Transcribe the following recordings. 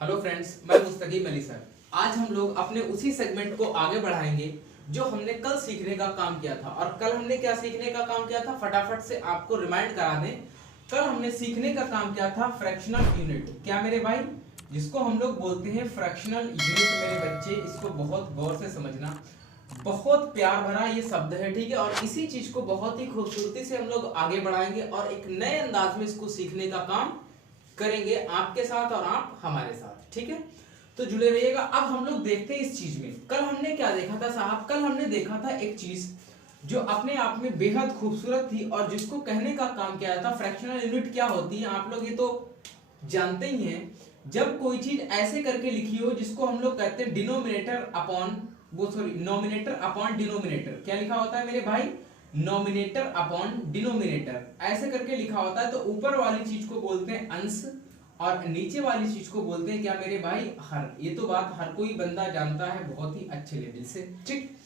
Hello friends, मैं मुस्तकीम Ali sir. आज हम लोग अपने उसी सेगमेंट को आगे बढ़ाएंगे जो हमने कल सीखने का काम किया था। और कल हमने क्या सीखने का काम किया था, फटाफट से आपको रिमाइंड करा दें। कल हमने सीखने का काम किया था फ्रैक्शनल यूनिट। क्या मेरे भाई, जिसको हम लोग बोलते हैं फ्रैक्शनल यूनिट। मेरे बच्चे इसको बहुत गौर से समझना, बहुत प्यार भरा ये शब्द है, ठीक है। और इसी चीज को बहुत ही खूबसूरती से हम लोग आगे बढ़ाएंगे और एक नए अंदाज में इसको सीखने का काम करेंगे आपके साथ और आप हमारे साथ, ठीक है। तो जुड़े रहिएगा। अब हम लोग देखते हैं इस चीज में, कल हमने क्या देखा था साहब। कल हमने देखा था एक चीज जो अपने आप में बेहद खूबसूरत थी और जिसको कहने का काम किया था। फ्रैक्शनल यूनिट क्या होती है आप लोग ये तो जानते ही हैं। जब कोई चीज ऐसे करके लिखी हो जिसको हम लोग कहते हैं denominator upon nominator upon denominator. क्या लिखा होता है मेरे भाई, नोमिनेटर अपॉन डिनोमिनेटर, ऐसे करके लिखा होता है। तो ऊपर वाली चीज को बोलते हैं अंश और नीचे वाली चीज को बोलते हैं क्या मेरे भाई, हर। ये तो बात हर कोई बंदा जानता है बहुत ही अच्छे लेवल से, ठीक।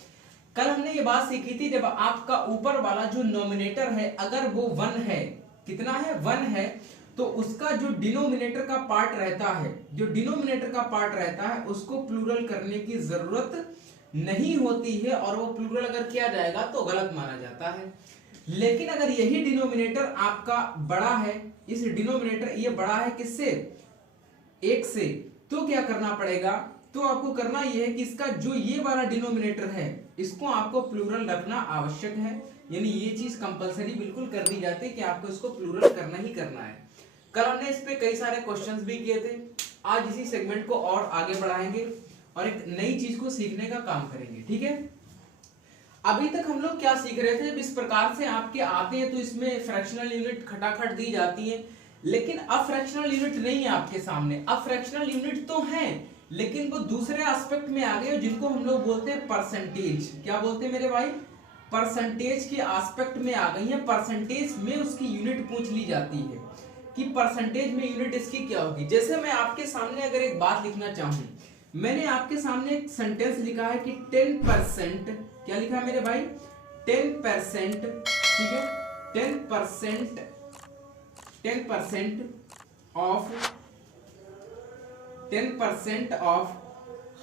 कल हमने ये बात सीखी थी, जब आपका ऊपर वाला जो नोमिनेटर है अगर वो 1 है, कितना है 1 है, तो उसका जो डिनोमिनेटर का पार्ट रहता है, जो डिनोमिनेटर का पार्ट रहता है उसको प्लूरल करने की जरूरत नहीं होती है। और वो प्लूरल अगर किया जाएगा तो गलत माना जाता है। लेकिन अगर यही डिनोमिनेटर आपका बड़ा है, इस डिनोमिनेटर ये बड़ा है किससे, 1 से, तो क्या करना पड़ेगा, तो आपको करना यह है कि इसका जो ये वाला डिनोमिनेटर है इसको आपको प्लूरल रखना आवश्यक है। यानी ये चीज कंपलसरी बिल्कुल कर दी जाती है कि आपको इसको प्लूरल करना ही करना है। कल हमने इस पे कई सारे क्वेश्चंस भी किए थे। आज इसी सेगमेंट को और आगे बढ़ाएंगे और एक नई चीज को सीखने का काम करेंगे, ठीक है। अभी तक हम लोग क्या सीख रहे थे, इस प्रकार से आपके आते हैं तो इसमें फ्रैक्शनल यूनिट खटाखट दी जाती है, लेकिन अब फ्रैक्शनल यूनिट नहीं है आपके सामने। अब फ्रैक्शनल यूनिट तो है लेकिन वो दूसरे एस्पेक्ट में आ गए जिनको हम लोग बोलते हैं परसेंटेज। क्या बोलते हैं मेरे भाई, परसेंटेज के एस्पेक्ट में आ गई है। परसेंटेज में उसकी यूनिट पूछ ली जाती है कि परसेंटेज में यूनिट इसकी क्या होगी। जैसे मैं आपके सामने अगर एक बात लिखना चाहूं, मैंने आपके सामने एक सेंटेंस लिखा है कि 10%, क्या लिखा है मेरे भाई, 10%, ठीक है, 10% 10% of 10% of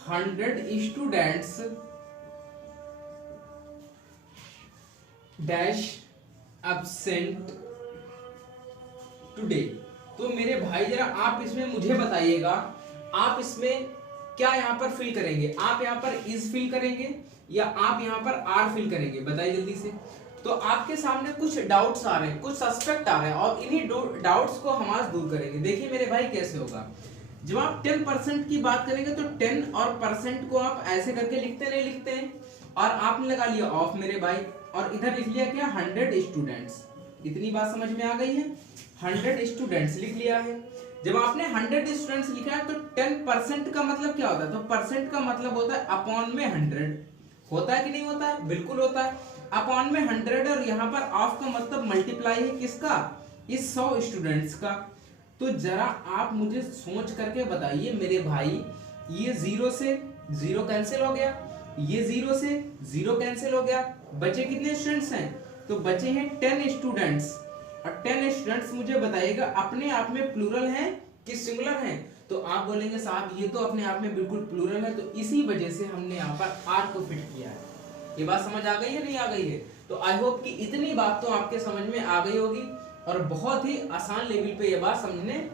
100 students dash absent today. तो मेरे भाई जरा आप इसमें मुझे बताइएगा, आप इसमें क्या यहां पर फिल करेंगे, आप यहां पर इज फिल करेंगे या आप यहां पर आर फिल करेंगे, बताइए जल्दी से। तो आपके सामने कुछ डाउट्स आ रहे हैं, कुछ सस्पेक्ट आ रहे हैं और इन्हीं डाउट्स को हम आज दूर करेंगे। देखिए मेरे भाई कैसे होगा, जब आप 10% की बात करेंगे तो 10 और परसेंट को आप ऐसे करके लिखते नहीं लिखते हैं, और आपने लगा लिया ऑफ मेरे भाई, और इधर लिख लिया क्या 100 स्टूडेंट्स। इतनी बात समझ में आ गई है, 100 स्टूडेंट्स लिख लिया है। जब आपने 100 स्टूडेंट्स लिखा है तो 10% का मतलब क्या होता है, तो परसेंट का मतलब होता है अपॉन में 100। होता है कि नहीं होता है, बिल्कुल होता है, अपॉन में 100। और यहाँ पर ऑफ का मतलब मल्टीप्लाई है किसका, इस 100 स्टूडेंट्स का। तो जरा आप मुझे सोच करके बताइए मेरे भाई, ये 0 से 0 कैंसिल हो गया, ये 0 से 0 कैंसिल हो गया, बचे कितने स्टूडेंट्स हैं, तो बचे हैं 10 स्टूडेंट्स। और 10 स्टूडेंट्स मुझे बताइएगा अपने आप में प्लूरल हैं कि सिंगुलर हैं, तो आप बोलेंगे साहब ये तो अपने आप में बिल्कुल प्लूरल है। तो इसी वजह से हमने यहाँ पर आर को फिट किया है। ये बात समझ आ गई है, नहीं आ गई है, तो आई होप कि इतनी बात तो आपके समझ में आ गई होगी और बहुत ही आसान लेवल पे ये बात समझने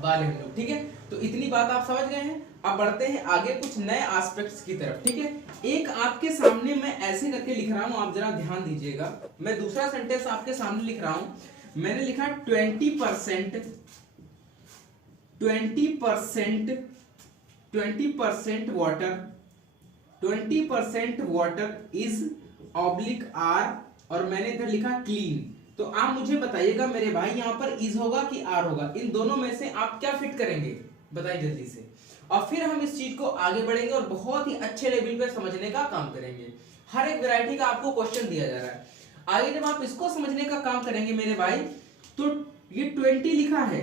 वाले हम लोग, ठीक है। तो इतनी बात आप समझ गए हैं। अब बढ़ते हैं आगे कुछ नए एस्पेक्ट्स की तरफ, ठीक है। एक आपके सामने मैं ऐसे करके लिख रहा हूं, आप जरा ध्यान दीजिएगा। मैं दूसरा सेंटेंस आपके सामने लिख रहा हूं, मैंने लिखा 20% 20% water, 20% water is oblique are, और मैंने इधर लिखा क्लीन। तो आप मुझे बताइएगा मेरे भाई यहाँ पर इज होगा कि आर होगा, इन दोनों में से आप क्या फिट करेंगे, बताइए जल्दी से। और फिर हम इस चीज को आगे बढ़ेंगे और बहुत ही अच्छे लेवल पे समझने का काम करेंगे। हर एक वैरायटी का आपको क्वेश्चन दिया जा रहा है। आगे जब आप इसको समझने का काम करेंगे मेरे भाई, तो ये 20 लिखा है,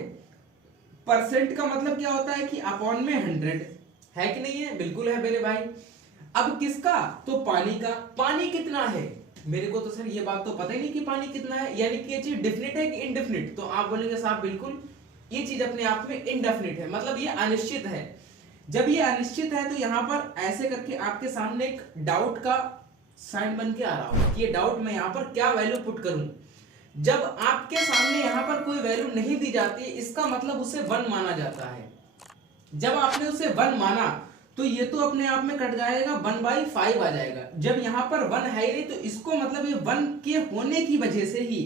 परसेंट का मतलब क्या होता है कि अपॉन में 100 है कि नहीं है, बिल्कुल है मेरे भाई। अब किसका, तो पानी का। पानी कितना है, मेरे को तो सर ये बात तो पता ही नहीं कि पानी कितना है, यानी कि ये चीज डेफिनेट है कि इनडेफिनेट। तो आप बोलेंगे साहब बिल्कुल ये चीज अपने आप में इनडेफिनिट है, मतलब ये अनिश्चित है। जब ये अनिश्चित है तो यहाँ पर ऐसे करके आपके सामने एक डाउट का साइन बन के आ रहा होगा कि ये डाउट मैं यहाँ पर क्या वैल्यू पुट करूं। जब आपके सामने यहाँ पर कोई वैल्यू नहीं दी जाती, इसका मतलब उसे 1 माना जाता है। जब आपने उसे 1 माना तो ये तो अपने आप में कट जाएगा, 1/5 आ जाएगा। जब यहाँ पर 1 है ही नहीं तो इसको मतलब ये 1 के होने की वजह से ही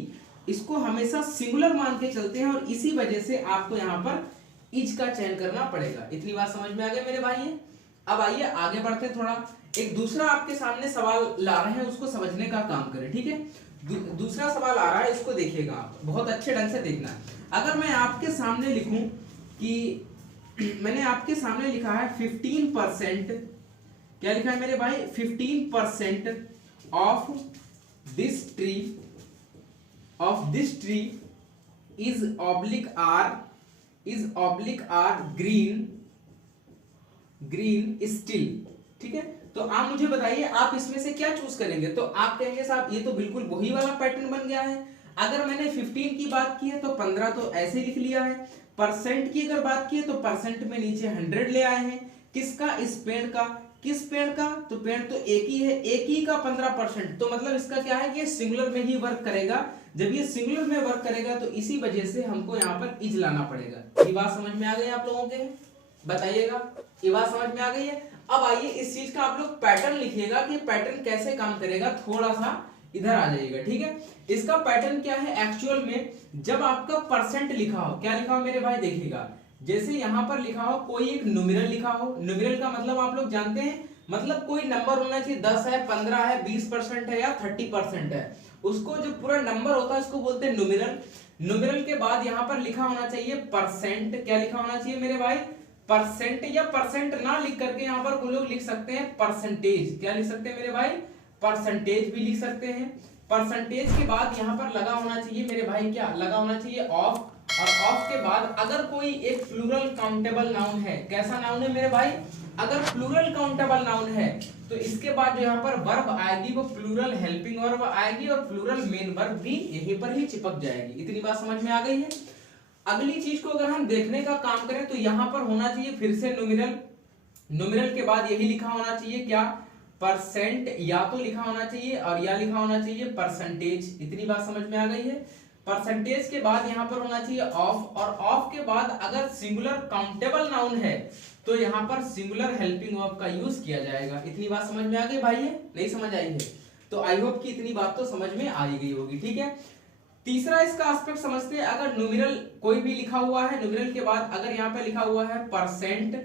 इसको हमेशा सिंगुलर मान के चलते हैं, और इसी वजह से आपको यहाँ पर इज का चयन करना पड़ेगा। इतनी बात समझ में आ गई मेरे भाई। अब आइए आगे बढ़ते हैं, थोड़ा एक दूसरा आपके सामने सवाल ला रहे हैं, उसको समझने का काम करें, ठीक है। दूसरा सवाल आ रहा है, इसको देखिएगा आप, बहुत अच्छे ढंग से देखना। अगर मैं आपके सामने लिखूं कि मैंने आपके सामने लिखा है 15%, क्या लिखा है मेरे भाई, 15% of this tree is oblique are green still, ठीक है। तो आप मुझे बताइए आप इसमें से क्या चूज करेंगे। तो आप कहेंगे साहब ये तो बिल्कुल वही वाला पैटर्न बन गया है। अगर मैंने 15 की बात की है तो 15 तो ऐसे लिख लिया है। परसेंट की अगर बात की है तो परसेंट में नीचे 100 ले आए हैं। किसका, इस पेड़ का। किस पेड़ का, तो पेड़ तो एक ही है, एक ही का 15%, तो मतलब इसका क्या है कि ये सिंगुलर में ही वर्क करेगा। जब ये सिंगुलर में वर्क करेगा तो इसी वजह से हमको यहाँ पर इज लाना पड़ेगा। ये बात समझ में आ गई आप लोगों के, बताइएगा, ये बात समझ में आ गई है। अब आइए इस चीज का आप लोग पैटर्न लिखिएगा कि पैटर्न कैसे काम करेगा। थोड़ा सा इधर आ जाइएगा, ठीक है। इसका पैटर्न क्या है एक्चुअल में, जब आपका परसेंट लिखा हो, क्या लिखा हो मेरे भाई देखिएगा, जैसे यहां पर लिखा हो कोई एक न्यूमेरल लिखा हो। न्यूमेरल का मतलब आप लोग जानते हैं, मतलब कोई नंबर होना चाहिए, 10 है, 15 है, 20% है या 30% है, उसको जो पूरा नंबर होता है उसको बोलते हैं न्यूमेरल। न्यूमेरल के बाद यहाँ पर लिखा होना चाहिए परसेंट। क्या लिखा होना चाहिए मेरे भाई, परसेंट, या परसेंट ना लिख करके यहाँ पर कोई लोग लिख सकते हैं परसेंटेज। क्या लिख सकते हैं मेरे भाई, परसेंटेज भी लिख सकते हैं। परसेंटेज के बाद यहाँ पर लगा होना चाहिए मेरे भाई, क्या लगा होना चाहिए, ऑफ। और ऑफ के बाद अगर कोई एक प्लूरल काउंटेबल नाउन है, कैसा नाउन है मेरे भाई, अगर प्लूरल काउंटेबल नाउन है तो इसके बाद जो यहाँ पर वर्ब आएगी वो प्लूरल हेल्पिंग वर्ब आएगी, और प्लूरल मेन वर्ब भी यहीं पर ही चिपक जाएगी। इतनी बात समझ में आ गई है। अगली चीज को अगर हम देखने का काम करें तो यहाँ पर होना चाहिए फिर से न्यूमेरल। न्यूमेरल के बाद यही लिखा होना चाहिए, क्या, परसेंट, या तो लिखा होना चाहिए और या लिखा होना चाहिए परसेंटेज। इतनी बात समझ में आ गई है। परसेंटेज के बाद यहाँ पर होना चाहिए ऑफ, और ऑफ के बाद अगर सिंगुलर काउंटेबल नाउन है तो यहाँ पर सिंगुलर हेल्पिंग वर्ब का यूज किया जाएगा। इतनी बात समझ में आ गई भाई, है नहीं समझ आई है तो आई होप कि इतनी बात तो समझ में आ ही गई होगी, ठीक है। तीसरा इसका एस्पेक्ट समझते हैं, अगर न्यूमेरल कोई भी लिखा हुआ है, न्यूमेरल के बाद अगर यहाँ पे लिखा हुआ है परसेंट,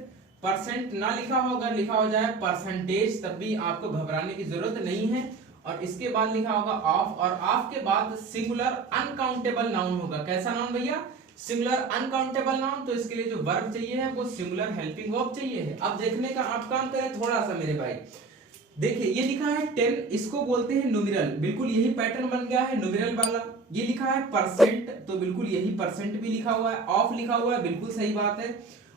परसेंट ना लिखा हो, अगर लिखा हो जाए परसेंटेज, तब भी आपको घबराने की जरूरत नहीं है। और इसके बाद लिखा होगा ऑफ, और ऑफ के बाद सिंगुलर अनकाउंटेबल नाउन होगा। कैसा नाउन भैया, सिंगुलर अनकाउंटेबल नाउन। तो इसके लिए जो वर्ब चाहिए है वो सिंगुलर हेल्पिंग वर्ब चाहिए है। अब देखने का आप काम करें थोड़ा सा मेरे भाई, देखिए ये लिखा है 10, इसको बोलते हैं न्यूमेरल, बिल्कुल यही पैटर्न बन गया है न्यूमेरल वाला। ये लिखा है परसेंट, तो बिल्कुल यही परसेंट भी लिखा हुआ है। ऑफ लिखा हुआ है, बिल्कुल सही बात है।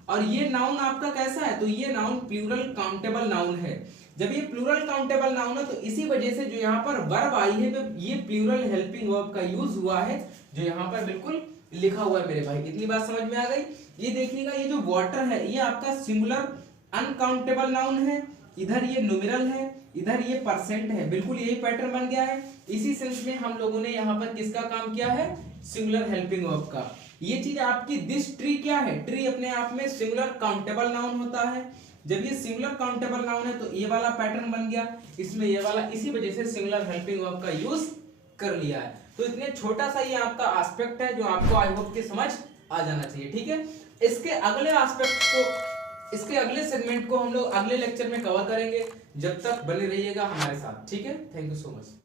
और ये नाउन आपका कैसा है, तो ये नाउन प्लूरल काउंटेबल नाउन है। जब ये प्लूरल काउंटेबल नाउन है तो इसी वजह से जो यहाँ पर वर्ब आई है ये प्लूरल हेल्पिंग वर्ब का यूज हुआ है, जो यहाँ पर बिल्कुल लिखा हुआ है मेरे भाई। इतनी बात समझ में आ गई। ये देखिएगा, ये जो वाटर है ये आपका सिंगुलर अनकाउंटेबल नाउन है, इधर ये न्यूमेरल है, इधर ये परसेंट है, बिल्कुल यही पैटर्न बन गया है। इसी सेंस में हम लोगों ने यहाँ पर किसका काम किया है, सिंगुलर हेल्पिंग वर्ब का। ये चीज आपकी दिस ट्री क्या है, ट्री अपने आप में सिंगुलर काउंटेबल नाउन होता है। जब ये सिंगुलर काउंटेबल नाउन है तो ये वाला पैटर्न बन गया, इसमें ये वाला, इसी वजह से सिंगुलर हेल्पिंग वर्ब का यूज कर लिया है। तो इतने छोटा सा ये आपका एस्पेक्ट है जो आपको आई होप कि समझ आ जाना चाहिए, ठीक है। इसके अगले एस्पेक्ट को, इसके अगले सेगमेंट को हम लोग अगले लेक्चर में कवर करेंगे। जब तक बने रहिएगा हमारे साथ, ठीक है। Thank you so much.